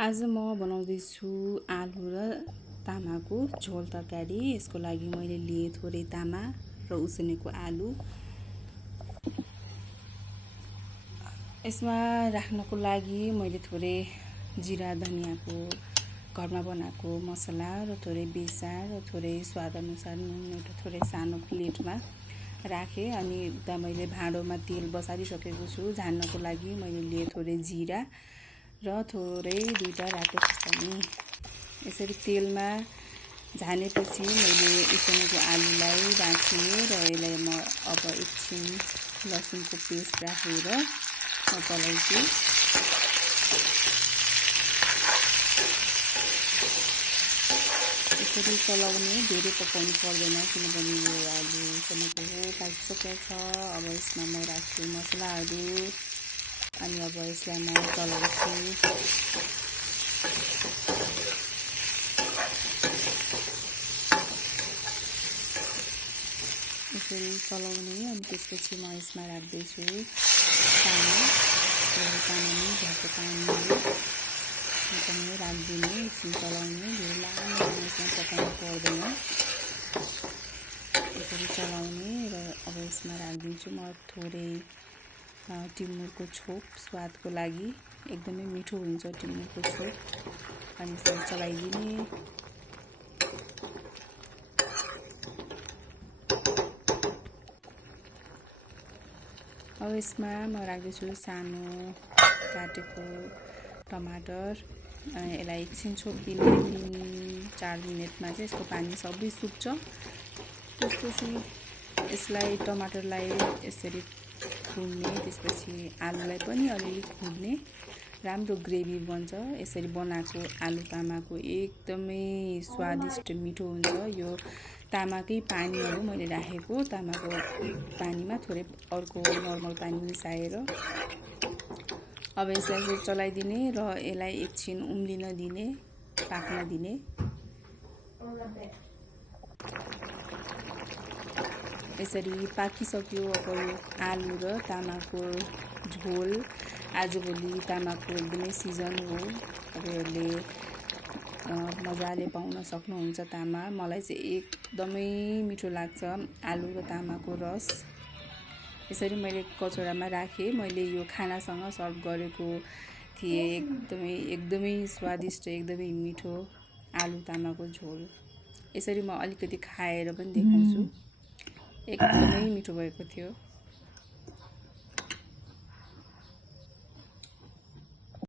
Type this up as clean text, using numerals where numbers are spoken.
आज म बनाउँदैछु आलु र तामाको झोल तरकारी। यसको लागि मैले लिए थोरै तामा र उसिनेको आलु। यसमा राख्नको लागि मैले थोरै जिरा धनियाको घरमा बनाएको मसला र थोरै बेसार र थोरै स्वादअनुसार नुन एउटा थोरै सानो प्लेटमा राखेँ। अनि उता मैले भाँडोमा तेल बसालिसकेको छु। झान्नको लागि मैले लिए थोरै जिरा र थोरै दुईटा रातो खुर्सानी। यसरी तेलमा झानेपछि मैले उसिनेको आलुलाई राखेँ र यसलाई म अब एकछिन लसुनको पेस्ट राखेर म चलाउँछु। यसरी चलाउने धेरै पकाउनु पर्दैन किनभने यो आलु उसिनेको हो पाकिसकेको छ। अब यसमा म राख्छु मसलाहरू अनि अब यसलाई म चलाउँछु। यसरी चलाउने अनि त्यसपछि म यसमा राख्दैछु पानी। पानी घरको पानी सँगै राखिदिने, एकछिन चलाउने, धेरै लामो समयसम्म पकाउनु पर्दैन। यसरी चलाउने र अब यसमा राखिदिन्छु म थोरै टिमुरको छोप स्वादको लागि। एकदमै मिठो हुन्छ टिमुरको छोप। अनि यसलाई चलाइदिने। अब यसमा म राख्दैछु सानो काटेको टमाटर। यसलाई एकछिन छोपिने 3-4 मिनटमा चाहिँ यसको पानी सबै सुक्छ। त्यसपछि यसलाई टमाटरलाई यसरी खुड्ने, त्यसपछि आलुलाई पनि अलिअलि खुड्ने, राम्रो ग्रेभी बन्छ। यसरी बनाएको आलु तामाको एकदमै स्वादिष्ट मिठो हुन्छ। यो तामाकै पानी हो मैले राखेको, तामाको पानीमा थोरै अर्को नर्मल पानी मिसाएर। अब यसलाई चाहिँ चलाइदिने र यसलाई एकछिन उम्लिन दिने, पाक्न दिने। यसरी पाकिसक्यो। अब यो आलु र तामाको झोल। आजभोलि तामाको एकदमै सिजन हो, तपाईँहरूले मजाले पाउन सक्नुहुन्छ तामा। मलाई चाहिँ एकदमै मिठो लाग्छ आलु र तामाको रस। यसरी मैले कचौरामा राखेँ। मैले यो खानासँग सर्भ गरेको थिएँ। एकदमै स्वादिष्ट, एकदमै मिठो आलु तामाको झोल। यसरी म अलिकति खाएर पनि देखाउँछु। एकदमै मिठो भएको थियो।